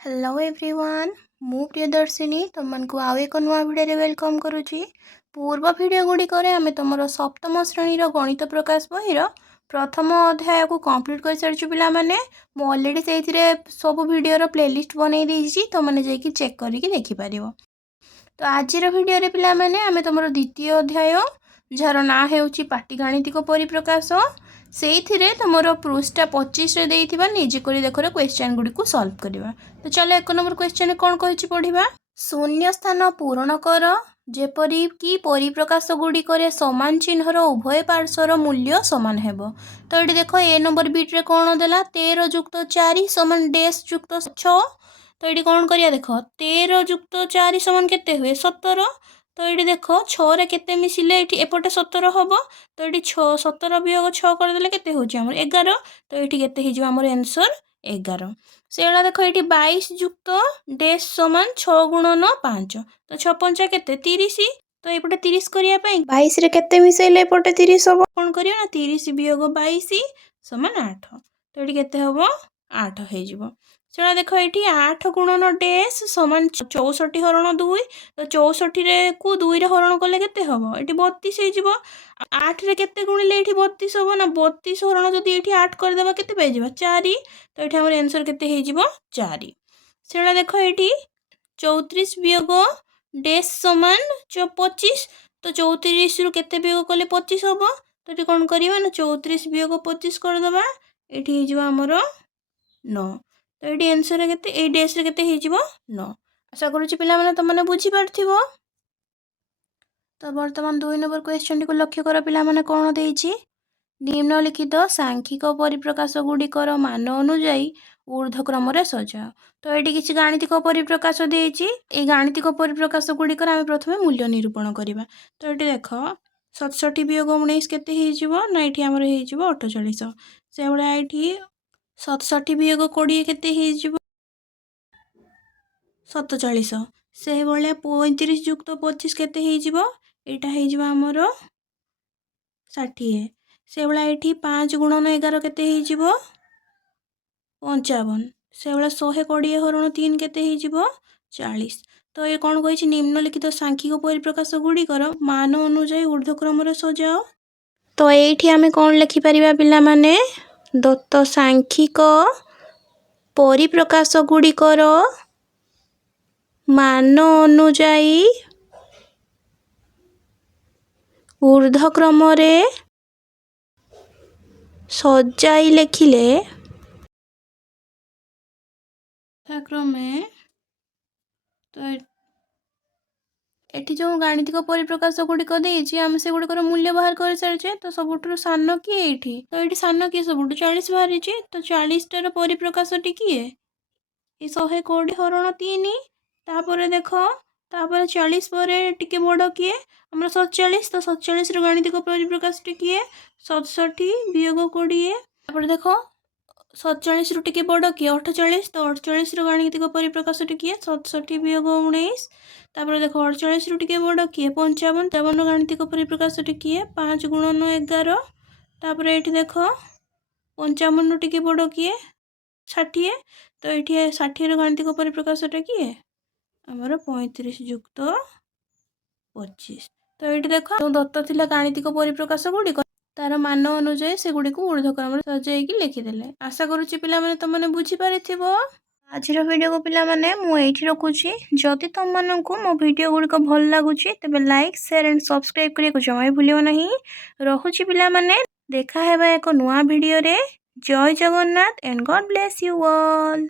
Hello everyone मु प्रियदर्शिनी तुमको आउ एक नुआ भिडियो वेलकम करुच्ची। पूर्व भिडियो गुड़िक आम तुम सप्तम श्रेणी गणित प्रकाश बहीर प्रथम अध्याय को कंप्लीट कर सारी पिला माने मु ऑलरेडी से सब भिडियो प्लेलिस्ट बनई देछि तुमने जाइए चेक करके देखिपर। तो आज भिडियो पिला माने आम तुम द्वितीय अध्याय जार ना हो पाटिगाणितिक परिप्रकाश से तुम पृष्ठा 25 निजे कर देख क्वेश्चन गुड़ी को सॉल्व करवा। तो चलो एक नंबर क्वेश्चन कौन कही पढ़ा। शून्य स्थान पूरण कर जेपरी कि परिप्रकाश गुड़िक सामान चिन्हर उभय पार्श्वर मूल्य सामान हेबो। तो ये देख ए नंबर बिट्रे कौन देला 13 युक्त 4 सामान डैश युक्त 6। तो ये कौन करिया देख 13 युक्त 4 सामान केते हुए 17। तो ये देख 6 केते मिसिले एपटे 17 हम। तो ये 17 वियोग 6 करदे केते होची हमर 11। तो ये केते हिजो हमर आंसर 11। से देख ये 22 युक्त डैश सामान 6 गुणन 5। तो 6 पंचा केते 30। तो एपटे 30 करिया पई 22 रे केते मिसैले एपटे 30 हम कोन करिया ना 30 वियोग 22 समान 8। तो ये केते हबो 8 हे जिवो। चला देख ये 8 गुणन डैश सामान 64 हरण 2। तो 64 को 2 रे हरण कले केते हबो ये 32 हे जिवो। 8 रे केते गुणिले ये 32 हबो ना 32 हरण जदि ये 8 कर देबा केते पाई जिवो 4। तो ये हमर आंसर केते हे जिवो 4। चला देख ये 34 वियोग डैश सामान 25। तो 34 रु केते वियोग कले 25 हबो। तो ये कोन करिवा ना 34 वियोग 25 कर देबा एठी हे जिवो हमर 9। तो ये आंसर केते ए डैश रे केते हे जिवो 9। आशा करूची पिला माने तुमने बुझी पारथिबो। तो वर्तमान 2 नंबर क्वेश्चन को लक्ष्य कर पिला माने कोन देइछि निम्नलिखित सांख्यिक परिप्रकाश गुड़िकर मान अनुजाई ऊर्ध्वक्रम सजाओ। तो ये किसी गाणितिक परिप्रकाश देइछि ए गाणितिक परिप्रकाश गुड़िकर आम प्रथम मूल्य निरूपण करवा। तो ये देख 67 वियोग 19 केते हे जिवो ना एठी हमर हे जिवो 48। से भला एठी 67 वियोग 20 केते हे जिवो 47। से भला 35 युक्त 25 केते हे जिवो एटा हे जिवो हमर 60। से भला एठी 5 गुणन 11 केते हे जिवो 55। से भला 120 हरण 3 केते हे जिवो 40। तो ये कौन कही निम्नलिखित सांख्यिक परिप्रकाश गुड़िकर मान अनुजाई ऊर्ध्वक्रम सजाओ। तो ये आम कौन लिखिपर पिला माने दत्त सांख्यिक परिप्रकाश गुड़िकर मान अनुजाई ऊर्ध्वक्रम सजाई लिखिले क्रमे। तो एठी जो गाणितिक परिप्रकाश गुड़िक देइछि आम से गुड़िकर मूल्य बाहर कर सारिछे। तो सबुठु सान किए एठी तो एठी सान किए सबुठु 40 बाहरी। तो 40 टार परिप्रकाश टी किए ये 120 हरण 3। तापर देख तापर 40 पर टिके बड़ किए हमर 47। तो 47 रो गाणितिक परिप्रकाश टी किए 67 वियोग 20। तापर देख 47 रु टिके बड़ किए 48। तो 48 रो गाणितिक परिप्रकाश टी किए 67 वियोग 19। तापर देख 48 रु टिके बड़ किए 55। 53 गाणितिक परिप्रकाश टी किए 5 गुणन 11। तापर एठी देख 55 रु टिके बड़ किए 60। तो ये 60 रो गाणितिक परिप्रकाश टी किए हमर 35 युक्त 25। तो ये देख जो दत्त थिला गाणितिक परिप्रकाश गुड़िक तार मान अनुजाई से गुड़ी को ऊर्ध्वक्रम सजाई लिखिदेले। आशा करुच्ची पिला माने तुमने बुझी पारिथिबो। आज वीडियो को पिला माने मु एठी रखुची। जदि तुम माननकु मो वीडियो गुड़िक भल लागुची तबे लाइक शेयर एंड सब्सक्राइब करिया जमा भूलियो नहीं। रहुची पिला माने देखा हेबा एक नुआ वीडियो रे। जय Jagannath and God bless you all.